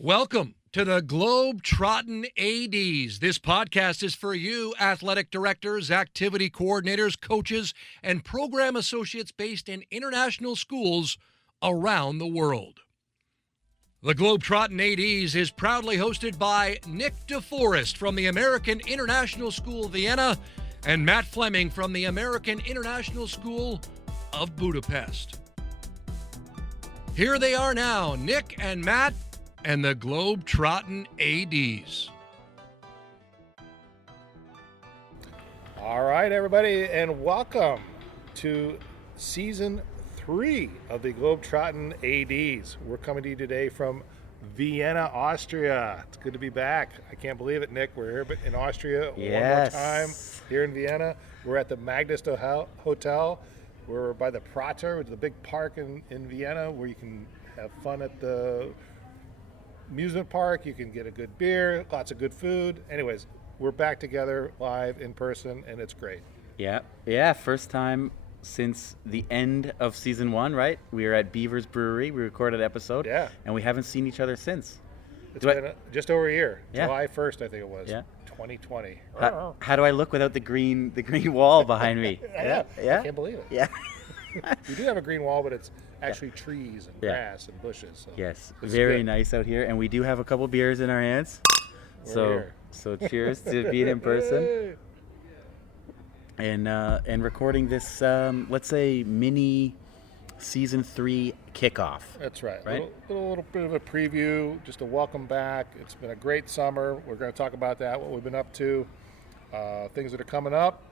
Welcome to the Globetrottin'ADs. This podcast is for you, athletic directors, activity coordinators, coaches, and program associates based in international schools around the world. The Globetrottin'ADs is proudly hosted by Nick DeForest from the American International School, Vienna, and Matt Fleming from the American International School of Budapest. Here they are now, Nick and Matt, and the Globetrottin'ADs. All right, everybody, and welcome to Season 3 of the Globetrottin'ADs. We're coming to you today from Vienna, Austria. It's good to be back. I can't believe it, Nick. We're here in Austria one more time, here in Vienna. We're at the Magnus Hotel. We're by the Prater, which is the big park in Vienna where you can have fun at the amusement park. You can get a good beer, lots of good food. Anyways, we're back together live in person, and it's great. Yeah. First time since the end of season 1, right? We were at Beaver's Brewery. We recorded an episode. Yeah. And we haven't seen each other since. It's been just over a year. Yeah. July 1st, I think it was. Yeah. 2020. How do I look without the green wall behind me? Yeah. I can't believe it. Yeah. We do have a green wall, but it's actually trees and grass and bushes. So yes. Very nice out here. And we do have a couple beers in our hands. We're So cheers to being in person. And recording this, let's say, mini season 3 kickoff. That's right. Right? A little bit of a preview, just a welcome back. It's been a great summer. We're going to talk about that, what we've been up to, things that are coming up,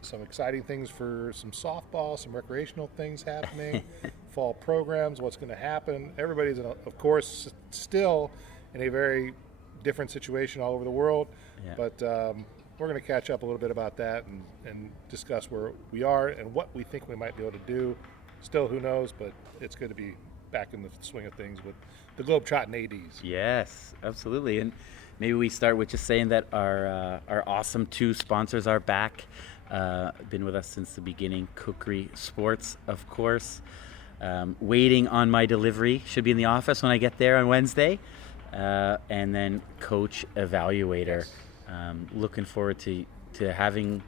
some exciting things for some softball, some recreational things happening, fall programs, what's going to happen. Everybody's, of course, still in a very different situation all over the world, but we're going to catch up a little bit about that and discuss where we are and what we think we might be able to do. Still, who knows, but it's good to be back in the swing of things with the Globetrottin'ADs. Yes, absolutely. And maybe we start with just saying that our awesome 2 sponsors are back. Been with us since the beginning. Kukri Sports, of course. Waiting on my delivery. Should be in the office when I get there on Wednesday. And then Coach Evaluator. Looking forward to having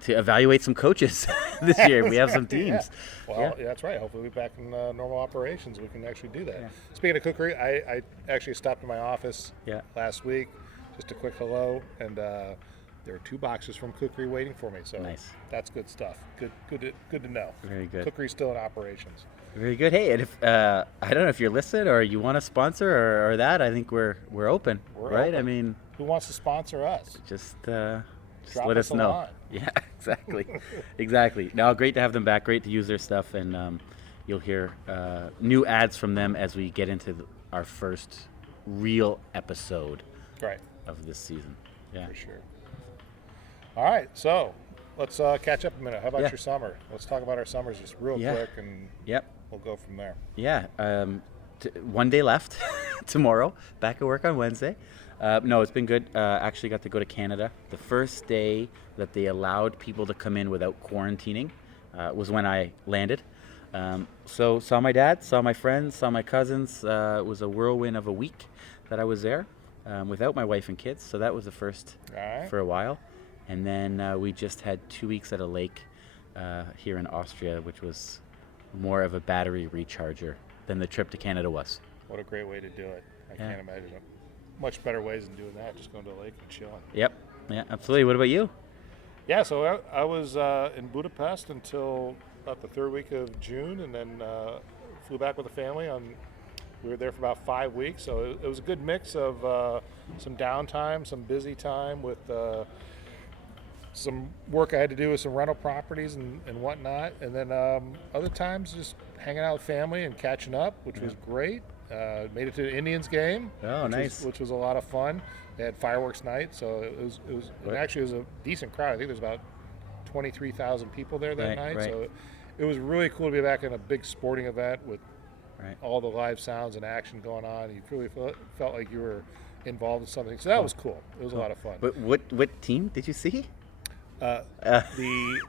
to evaluate some coaches this year. We have some teams. Well, yeah, that's right. Hopefully we'll be back in normal operations. We can actually do that. Yeah. Speaking of Kukri, I actually stopped in my office last week. Just a quick hello, and there are 2 boxes from Kukri waiting for me. So nice. That's good stuff. Good to know. Very good. Kukri's still in operations. Very good. Hey, and if I don't know if you're listening or you want to sponsor or that, I think we're open. Right? Open. I mean, who wants to sponsor us? Just Drop let us know. Line. Yeah, exactly. Now, great to have them back. Great to use their stuff, and you'll hear new ads from them as we get into our first real episode of this season. Yeah, for sure. All right, so let's catch up a minute. How about your summer? Let's talk about our summers just real quick, and we'll go from there. Yeah, 1 day left tomorrow. Back at work on Wednesday. No, it's been good. Actually got to go to Canada. The first day that they allowed people to come in without quarantining was when I landed. So saw my dad, saw my friends, saw my cousins. It was a whirlwind of a week that I was there without my wife and kids. So that was the first for a while. And then we just had 2 weeks at a lake here in Austria, which was more of a battery recharger than the trip to Canada was. What a great way to do it. I can't imagine it. Much better ways than doing that, just going to a lake and chilling. Yep. Yeah, absolutely. What about you? Yeah, so I was in Budapest until about the 3rd week of June, and then flew back with the family. We were there for about 5 weeks, so it was a good mix of some downtime, some busy time with some work I had to do with some rental properties and whatnot, and then other times just hanging out with family and catching up, which was great. Made it to the Indians game. Which was a lot of fun. They had fireworks night, so it was a decent crowd. I think there's about 23,000 people there that night. So it was really cool to be back in a big sporting event with all the live sounds and action going on. You really felt like you were involved in something. So that was cool. It was a lot of fun. But what team did you see? The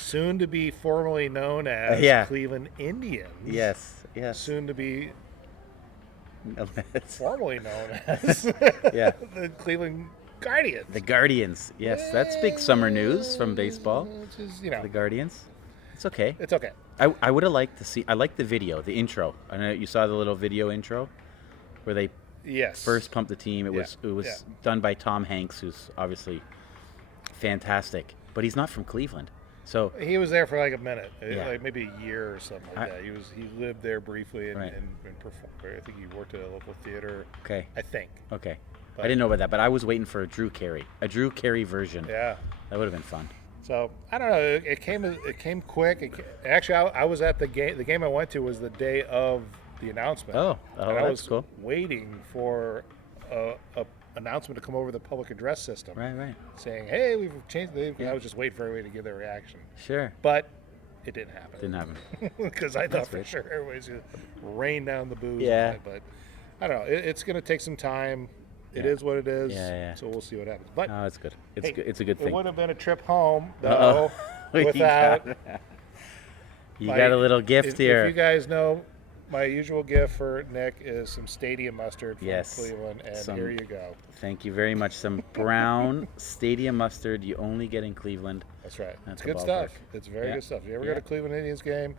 soon to be formerly known as Cleveland Indians. Yes. Soon to be formerly known as Yeah. the Cleveland Guardians. The Guardians. Yes, that's big summer news from baseball. Which is, you know, The Guardians. It's okay. it's okay. I would have liked to see. I liked the video, the intro. I know you saw the little video intro where they Yes. first pumped the team. It Yeah, was yeah. done by Tom Hanks, who's obviously fantastic, but he's not from Cleveland. So He was there for like a minute, Yeah. like maybe a year or something like that. He lived there briefly and, Right. and performed. I think he worked at a local theater. okay, I think. okay. But- I didn't know about that, but I was waiting for a Drew Carey version. Yeah. That would have been fun. So I don't know. It came quick. Actually, I was at the game. The game I went to was the day of the announcement. Oh, and I that's was cool. waiting for a announcement to come over the public address system, Right. saying, "Hey, we've changed the." Yeah. I was just waiting for everybody to give their reaction, Sure. but it didn't happen. Didn't happen. Because I thought That's for weird. sure everybody's going to rain down the booze. Yeah. on it, but I don't know. It's going to take some time. It Yeah. is what it is. Yeah. So we'll see what happens. But No, it's good. It's hey, good. It's a good it thing. would have been a trip home, Uh-oh. though, without. You my- got a little gift if here. you guys know, my usual gift for Nick is some stadium mustard from Yes. Cleveland, and Some- here you go. Thank you very much. Some brown stadium mustard you only get in Cleveland. That's right. That's It's a good ballpark. stuff. It's very Yeah. good stuff. If you ever Yeah. go to Cleveland Indians game,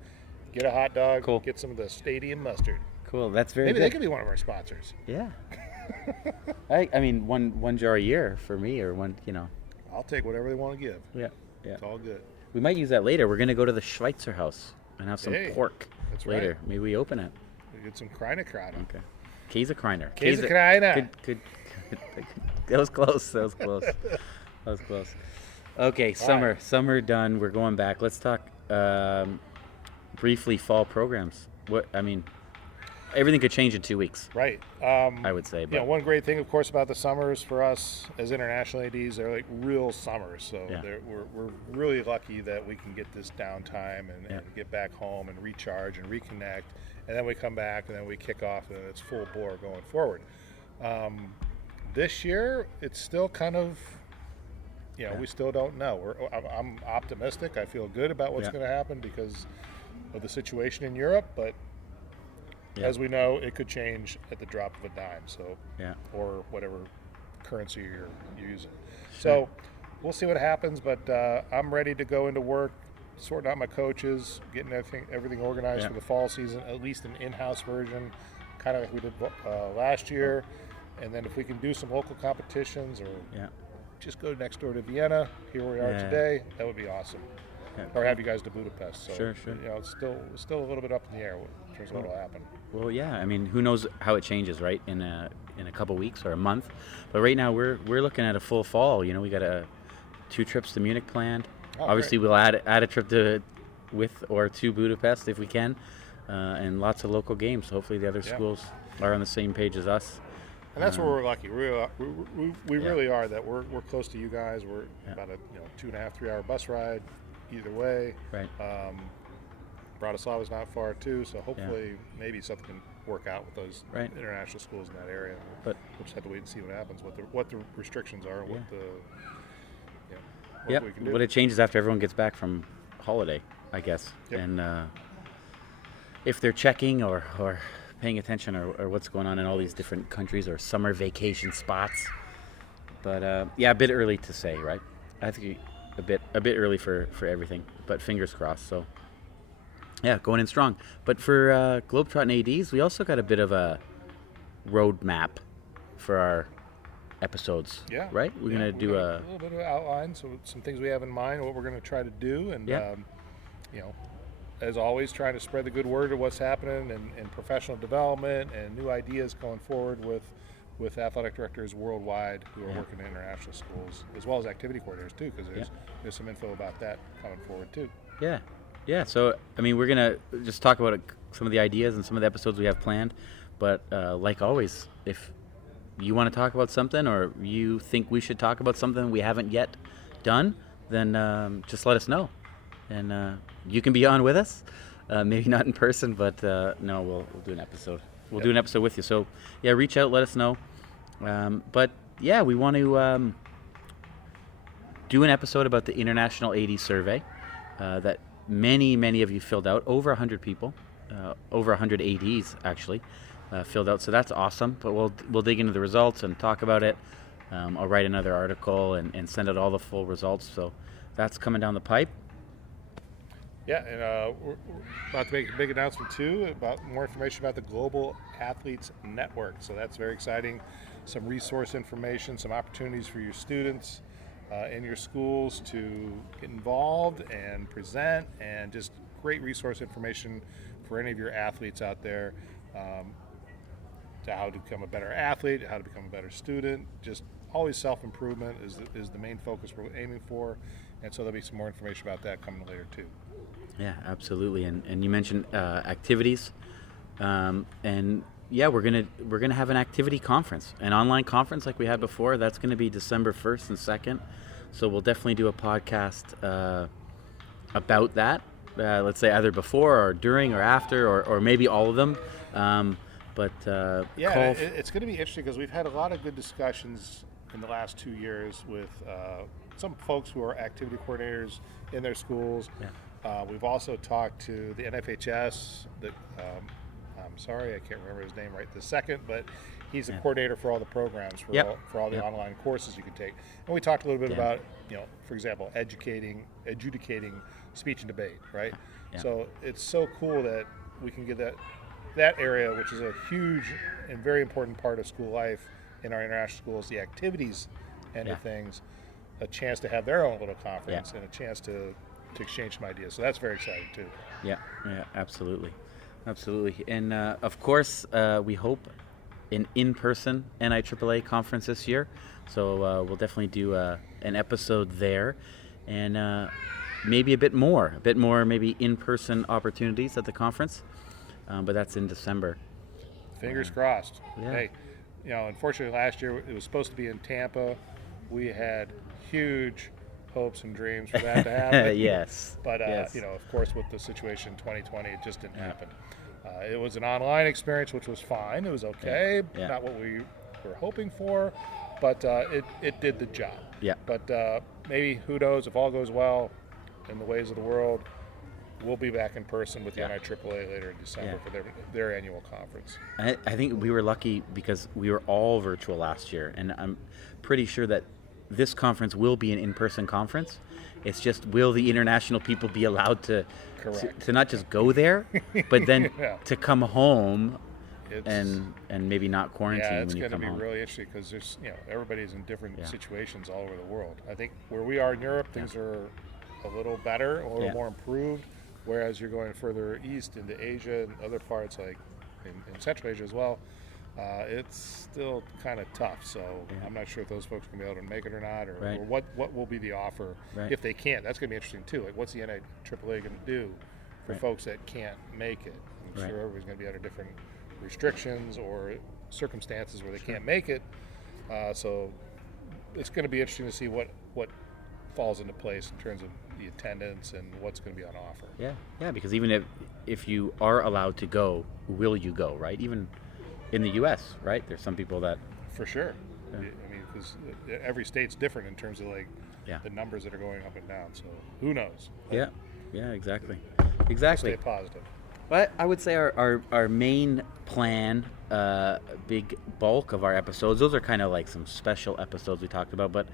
get a hot dog. Cool. Get some of the stadium mustard. Cool. That's very Maybe good. they could be one of our sponsors. Yeah. I mean one jar a year for me, or one, I'll take whatever they want to give. Yeah. It's all good. We might use that later. We're gonna go to the Schweitzer house and have some Hey, pork that's later. right. Maybe we open it. We get some Kreiner. Okay. Käsekreiner. Käsekreiner. Good. That was close. That was close. Okay, summer done. We're going back. Let's talk briefly fall programs. Everything could change in 2 weeks. Right. I would say. But One great thing, of course, about the summers for us as international ADs, they're like real summers. So Yeah. we're really lucky that we can get this downtime and Yeah. get back home and recharge and reconnect. And then we come back and then we kick off and it's full bore going forward. This year, it's still kind of, we still don't know. I'm optimistic. I feel good about what's Yeah. going to happen because of the situation in Europe, but Yeah. as we know, it could change at the drop of a dime. So, Yeah. or whatever currency you're using. So, we'll see what happens. But I'm ready to go into work, sorting out my coaches, getting everything organized Yeah. for the fall season. At least an in-house version, kind of like we did last year. And then if we can do some local competitions or Yeah. just go next door to Vienna, here we are Yeah. today, that would be awesome. Yeah. Or have you guys to Budapest. So, Sure. it's still a little bit up in the air in terms of what will happen. Well, yeah. I mean, who knows how it changes, right? In a couple weeks or a month. But right now we're looking at a full fall. We got 2 trips to Munich planned. Oh, Obviously, great. we'll add a trip to Budapest if we can, and lots of local games. Hopefully, the other Yeah. schools are on the same page as us. And that's where we're lucky. We Yeah. really are that we're close to you guys. We're Yeah. about a 2.5-3 hour bus ride either way. Right. Bratislava's not far too, so hopefully maybe something can work out with those Right. international schools in that area. But We'll just have to wait and see what happens, what the restrictions are, and what yeah, we can do. what it changes after everyone gets back from holiday, I guess, Yep. and if they're checking or paying attention or what's going on in all these different countries or summer vacation spots. But a bit early to say, right? I think a bit early for everything, but fingers crossed. So yeah, going in strong. But for Globetrottin' ADs, we also got a bit of a roadmap for our episodes. Yeah. Right? We're gonna do a little bit of an outline, so some things we have in mind, what we're going to try to do, and Yeah. as always, trying to spread the good word of what's happening in professional development and new ideas going forward with athletic directors worldwide who are working in international schools, as well as activity coordinators too, because there's some info about that coming forward too. Yeah. So, I mean, we're going to just talk about some of the ideas and some of the episodes we have planned. But like always, if you want to talk about something or you think we should talk about something we haven't yet done, then just let us know. And you can be on with us. Maybe not in person, but no, we'll do an episode. We'll do an episode with you. So, yeah, reach out, let us know. But, yeah, we want to do an episode about the International AD Survey that many of you filled out, over 100 people, over 100 ADs, actually, filled out. So that's awesome. But we'll dig into the results and talk about it. I'll write another article and send out all the full results. So that's coming down the pipe. Yeah, and we're about to make a big announcement too about more information about the Global Athletes Network. So that's very exciting. Some resource information, some opportunities for your students in your schools to get involved and present, and just great resource information for any of your athletes out there, to how to become a better athlete, how to become a better student. Just always self-improvement is the main focus we're aiming for, and so there'll be some more information about that coming later too. Yeah, absolutely. And you mentioned activities, and yeah, we're gonna have an activity conference, an online conference like we had before. That's going to be December 1st and 2nd. So we'll definitely do a podcast about that. Let's say either before or during or after, or maybe all of them. It's going to be interesting because we've had a lot of good discussions in the last 2 years with some folks who are activity coordinators in their schools. Yeah. We've also talked to the NFHS. I'm sorry, I can't remember his name right this second, but he's the coordinator for all the programs for all the online courses you can take. And we talked a little bit about, for example, adjudicating speech and debate, right? Yeah. So it's so cool that we can get that area, which is a huge and very important part of school life in our international schools, the activities end of things, a chance to have their own little conference and a chance to exchange some ideas. So that's very exciting too. Yeah, absolutely. And of course, we hope an in-person NIAAA conference this year. So we'll definitely do an episode there, and maybe a bit more maybe in-person opportunities at the conference. But that's in December. Fingers crossed. Yeah. Hey, unfortunately last year it was supposed to be in Tampa. We had huge hopes and dreams for that to happen. Yes. But, of course, with the situation in 2020, it just didn't happen. It was an online experience, which was fine. It was okay. Yeah. Not what we were hoping for, but it did the job. Yeah. But maybe, who knows, if all goes well in the ways of the world, we'll be back in person with the NIAAA later in December for their annual conference. I think we were lucky because we were all virtual last year, and I'm pretty sure that this conference will be an in-person conference. It's just, will the international people be allowed to not just go there, but then to come home and maybe not quarantine when you come home. Yeah, it's going to be really interesting because there's everybody's in different situations all over the world. I think where we are in Europe, things are a little better, a little more improved, whereas you're going further east into Asia and other parts like in Central Asia as well. It's still kind of tough, so I'm not sure if those folks are going to be able to make it or not, or what will be the offer if they can't. That's going to be interesting too. Like, what's the NIAAA going to do for folks that can't make it? I'm sure everybody's going to be under different restrictions or circumstances where they can't make it. So it's going to be interesting to see what falls into place in terms of the attendance and what's going to be on offer. Yeah, because even if you are allowed to go, will you go, right? Even in the U.S., right? There's some people that... For sure. Yeah. I mean, because every state's different in terms of the numbers that are going up and down. So who knows? Yeah, exactly. Stay positive. But I would say our main plan, big bulk of our episodes, those are kind of like some special episodes we talked about. But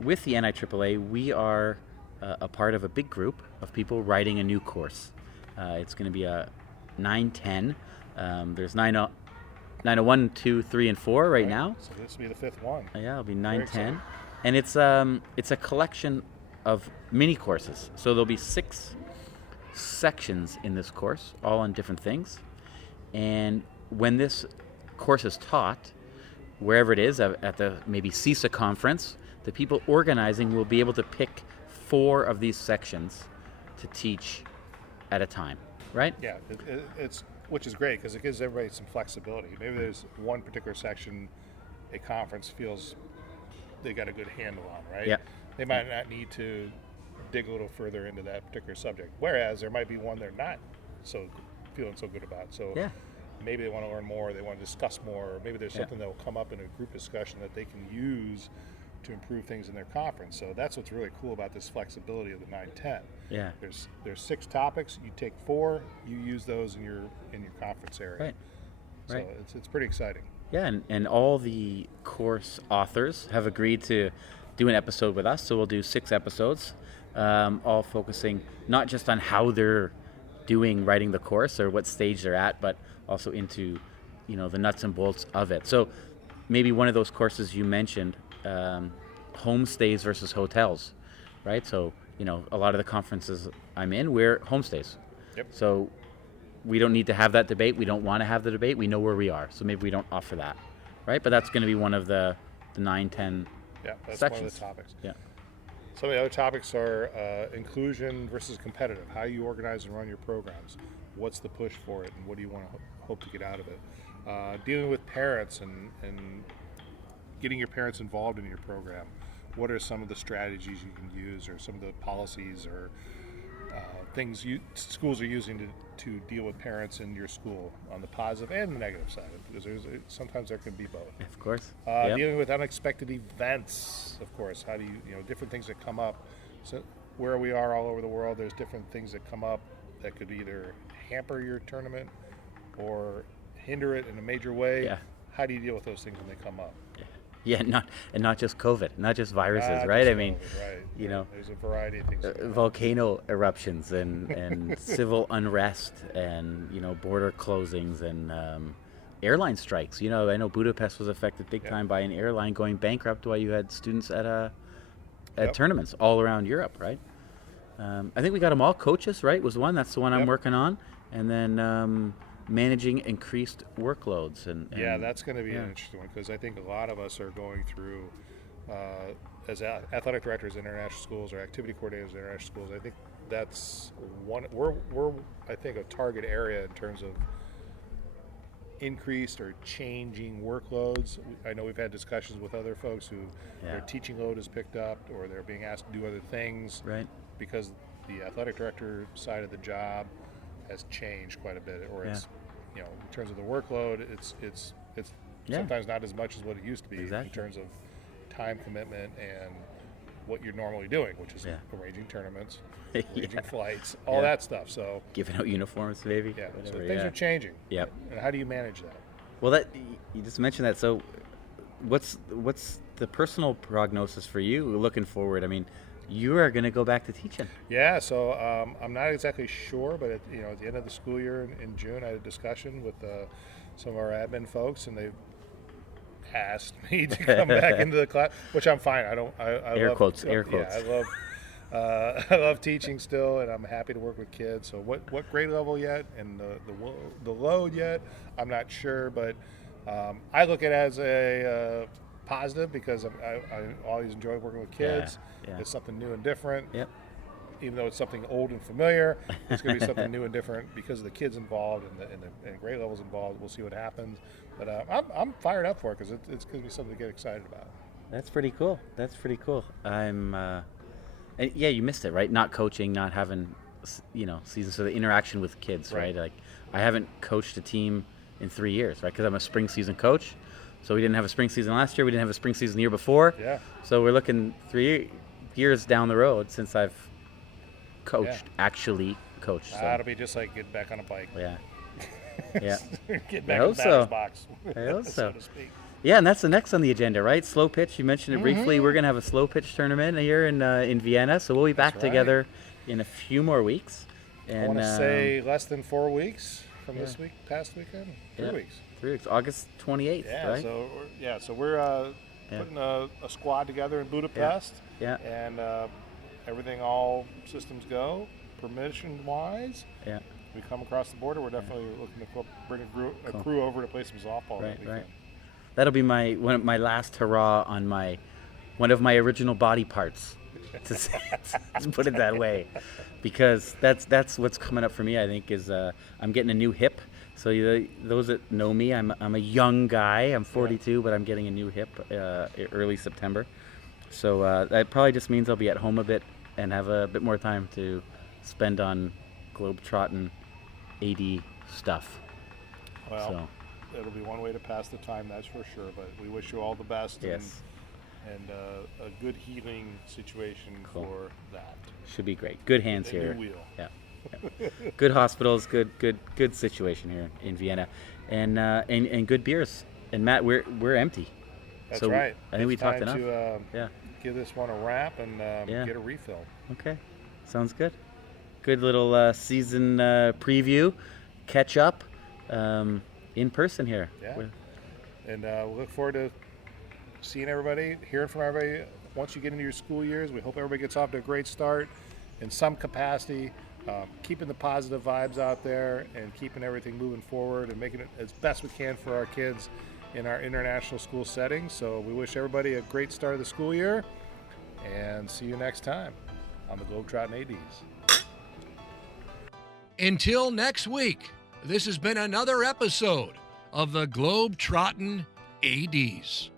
with the NIAAA, we are a part of a big group of people writing a new course. It's going to be a 9-10. There's 901, 2, 3, and 4 right now. So this will be the fifth one. Yeah, it'll be 9-10. And it's a collection of mini courses. So there'll be 6 sections in this course, all on different things. And when this course is taught, wherever it is, at the maybe CISA conference, the people organizing will be able to pick 4 of these sections to teach at a time, right? Yeah, it's which is great because it gives everybody some flexibility. Maybe there's one particular section a conference feels they got a good handle on, right? Yeah. They might not need to dig a little further into that particular subject, whereas there might be one they're not feeling so good about. So maybe they want to learn more, they want to discuss more, or maybe there's something that will come up in a group discussion that they can use to improve things in their conference. So that's what's really cool about this flexibility of the 9-10. Yeah. There's 6 topics. You take 4. You use those in your conference area. Right. Right. So it's pretty exciting. Yeah, and all the course authors have agreed to do an episode with us. So we'll do 6 episodes, all focusing not just on how they're doing writing the course or what stage they're at, but also into, the nuts and bolts of it. So maybe one of those courses you mentioned, homestays versus hotels, right? So, a lot of the conferences I'm in, we're homestays. Yep. So we don't need to have that debate. We don't want to have the debate. We know where we are. So maybe we don't offer that, right? But that's going to be one of the 9, 10 that's sections. one of the topics. Yeah. Some of the other topics are inclusion versus competitive. How you organize and run your programs. What's the push for it, and what do you want to hope to get out of it? Dealing with parents and getting your parents involved in your program. What are some of the strategies you can use, or some of the policies or things schools are using to deal with parents in your school on the positive and the negative side? Because sometimes there can be both. Of course. Dealing with unexpected events, of course. How do different things that come up. So where we are all over the world, there's different things that come up that could either hamper your tournament or hinder it in a major way. Yeah. How do you deal with those things when they come up? Yeah, not just COVID, not just viruses, Not right? just I mean, right. There's a variety of things. volcano eruptions and civil unrest and border closings and airline strikes. I know Budapest was affected big time by an airline going bankrupt while you had students at tournaments all around Europe, right? I think we got them all. Coaches, right, was one. That's the one I'm working on, and then managing increased workloads and yeah, that's going to be an interesting one, because I think a lot of us are going through as athletic directors in international schools or activity coordinators in international schools. I think that's one. We're I think a target area in terms of increased or changing workloads. I know we've had discussions with other folks who their teaching load is picked up, or they're being asked to do other things, right? Because the athletic director side of the job has changed quite a bit, or it's in terms of the workload, it's sometimes not as much as what it used to be in terms of time commitment and what you're normally doing, which is arranging tournaments, arranging flights, all that stuff. So giving out uniforms, maybe. Whatever, so things are changing. Yep. And how do you manage that? Well, that you just mentioned that. So, what's the personal prognosis for you looking forward? I mean, you are going to go back to teaching. Yeah, so I'm not exactly sure, but at the end of the school year in June, I had a discussion with some of our admin folks, and they asked me to come back into the class, which I'm fine. I air quotes. Yeah, I love teaching still, and I'm happy to work with kids. So what grade level yet, and the load yet, I'm not sure, but I look at it as a positive, because I always enjoy working with kids. It's something new and different. Yep. Even though it's something old and familiar, it's going to be something new and different because of the kids involved and grade levels involved. We'll see what happens, but I'm fired up for it, because it's going to be something to get excited about. That's pretty cool. I'm, and you missed it, right? Not coaching, not having, seasons. So the interaction with kids, right? Like, I haven't coached a team in 3 years, right? Because I'm a spring season coach. So we didn't have a spring season last year. We didn't have a spring season the year before. Yeah. So we're looking 3 years down the road since I've actually coached. So. That'll be just like getting back on a bike. Yeah. Get back in the batter's box. I hope so. To speak. Yeah, and that's the next on the agenda, right? Slow pitch. You mentioned it briefly. We're going to have a slow pitch tournament here in Vienna. So we'll be back together in a few more weeks. And, I want to say less than 4 weeks from this past weekend. 3 weeks. 3 weeks. August 28th, right? So we're putting a squad together in Budapest. Yeah. And everything, all systems go, permission-wise. Yeah. We come across the border, we're definitely looking to bring a crew over to play some softball that weekend. Right. That'll be my last hurrah on one of my original body parts, to put it that way, because that's what's coming up for me. I think is I'm getting a new hip. So those that know me, I'm a young guy. I'm 42, but I'm getting a new hip early September. So that probably just means I'll be at home a bit and have a bit more time to spend on Globetrottin'-AD stuff. Well, it'll be one way to pass the time, that's for sure. But we wish you all the best. Yes. And a good healing situation for that. Should be great. Good hands here. New wheel. Yeah. Good hospitals, good situation here in Vienna. and good beers. And Matt, we're empty. That's so right. I think we talked time enough. to give this one a wrap and get a refill. Okay, sounds good. Good little season preview, catch up in person here. Yeah. And we look forward to seeing everybody, hearing from everybody once you get into your school years. We hope everybody gets off to a great start in some capacity, keeping the positive vibes out there and keeping everything moving forward and making it as best we can for our kids in our international school setting. So we wish everybody a great start of the school year and see you next time on the Globetrottin'ADs. Until next week, this has been another episode of the Globetrottin' ADs.